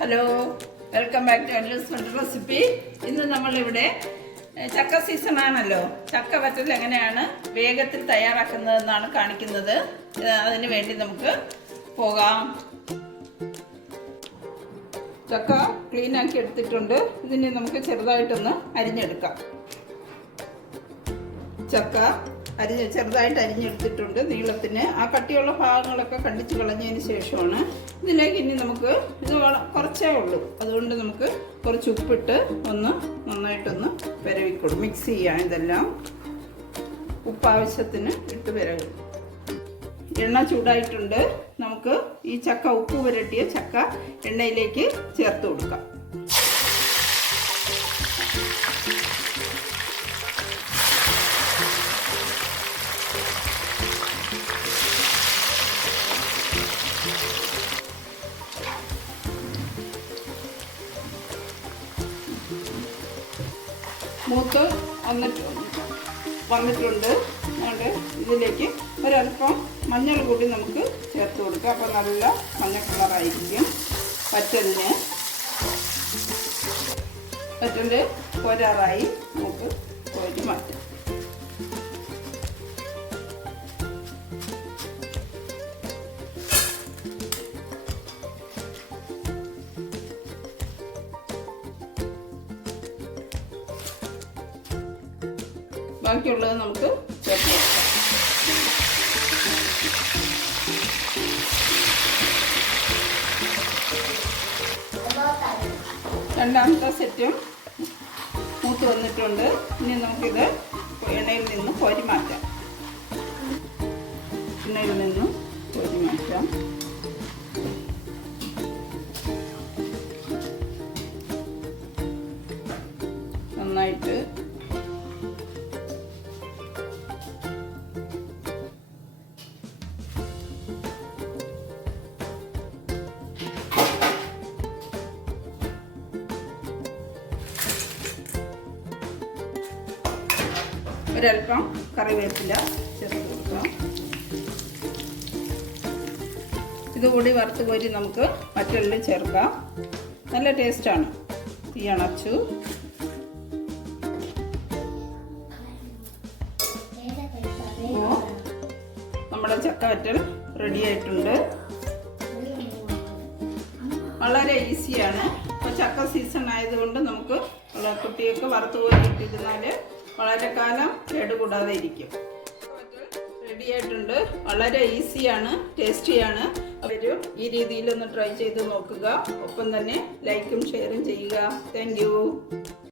Hello welcome back to അഡ്ലസ് food recipe ഇന്ന് നമ്മളിവിടെ ചക്ക സീസൺ ആണല്ലോ. ചക്ക വറ്റൽ എങ്ങനെയാണ് വേഗത്തിൽ തയ്യാറാക്കുന്നതെന്നാണ് കാണിക്കുന്നത്. അതിന് വേണ്ടി നമുക്ക് പോകാം. ചക്ക ക്ലീൻ ആക്കി എടുത്തിട്ടുണ്ട്. ഇതിനെ നമുക്ക് ചെറുതായിട്ടൊന്ന് അരിഞ്ഞെടുക്കാം. ചക്ക അരിഞ്ഞ് ചെറുതായിട്ട് അരിഞ്ഞെടുത്തിട്ടുണ്ട് നീളത്തിന്. ആ കട്ടിയുള്ള ഭാഗങ്ങളൊക്കെ കണ്ടിച്ച് കളഞ്ഞതിന് ശേഷമാണ് ഇതിലേക്ക് ഇനി നമുക്ക് ഇത് കുറച്ചേ ഉള്ളൂ. അതുകൊണ്ട് നമുക്ക് കുറച്ച് ഉപ്പിട്ട് ഒന്ന് നന്നായിട്ടൊന്ന് വിരവിക്കൊടും മിക്സ് ചെയ്യാം ഇതെല്ലാം. ഉപ്പാവശ്യത്തിന് ഇട്ട് വിരവും എണ്ണ ചൂടായിട്ടുണ്ട്. നമുക്ക് ഈ ചക്ക ഉപ്പ് പുരട്ടിയ ചക്ക എണ്ണയിലേക്ക് ചേർത്ത് കൊടുക്കാം. മൂത്ത് വന്നിട്ട് വന്നിട്ടുണ്ട്. അതുകൊണ്ട് ഇതിലേക്ക് ഒരല്പം മഞ്ഞൾ കൂടി നമുക്ക് ചേർത്ത് കൊടുക്കാം. അപ്പോൾ നല്ല മഞ്ഞ കളറായിരിക്കും പറ്റലിന് പറ്റൽ പോരാറായി. നമുക്ക് ബാക്കിയുള്ളത് നമുക്ക് ചേർത്ത് രണ്ടാമത്തെ സെറ്റും മൂത്ത് വന്നിട്ടുണ്ട്. ഇനി നമുക്കിത് എണ്ണയിൽ നിന്ന് കോരി മാറ്റാം. എണ്ണയിൽ നിന്ന് കോരി മാറ്റാം. ഒരല്പം കറിവേപ്പില ചേർത്ത് കൊടുക്കാം. ഇതുകൂടി വറുത്ത് കോരി നമുക്ക് മറ്റുള്ളിൽ ചേർക്കാം. നല്ല ടേസ്റ്റാണ്. തീ അണച്ചു. നമ്മുടെ ചക്കവറ്റൽ റെഡി ആയിട്ടുണ്ട്. വളരെ ഈസിയാണ്. ഇപ്പോൾ ചക്ക സീസൺ ആയതുകൊണ്ട് നമുക്ക് കുട്ടിയൊക്കെ വറുത്ത് കോരിയിട്ടിരുന്നാൽ വളരെ കാലം കേടുകൂടാതെ ഇരിക്കും. റെഡി ആയിട്ടുണ്ട് വളരെ ഈസിയാണ് ടേസ്റ്റിയാണ്. അവരും ഈ രീതിയിലൊന്ന് ട്രൈ ചെയ്ത് നോക്കുക. ഒപ്പം തന്നെ ലൈക്കും ഷെയറും ചെയ്യുക. താങ്ക്